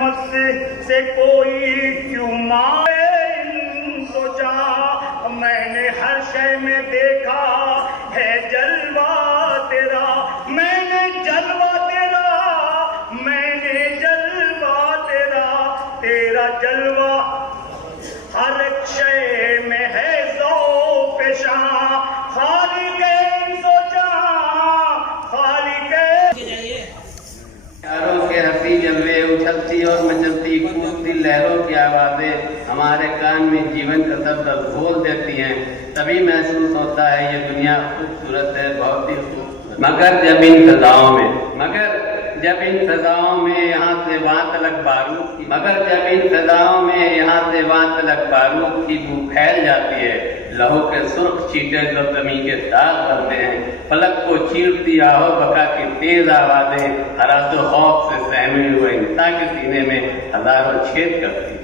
رحمت سے کوئی کیوں مائل تو جا، میں نے ہر شے میں دیکھا ہے جلوہ تیرا، میں نے جلوہ تیرا، میں نے جلوہ تیرا، تیرا جلوہ ہر ایک شے میں ہے ذوق شاں، خالق انس و جاں، خالق یاروں کے ہنسی جلوے، اچھلتی اور مچلتی کودتی لہروں کی آوازیں ہمارے کان میں جیون کا دفتر کھول دیتی ہیں، تبھی محسوس ہوتا ہے یہ دنیا خوبصورت ہے، بہت ہی خوبصورت۔ مگر جب ان فضاؤں میں یہاں سے وہاں تلک بارود کی بو پھیل جاتی ہے، لہو کے سرخ چھینٹے جو زمین کے داغ بنتے ہیں، فلک کو چیرتی آہو بکا کی تیز آوازیں ہراس و خوف سے سہمے ہوئے انسان کے سینے میں ہزاروں چھید کرتی ہیں۔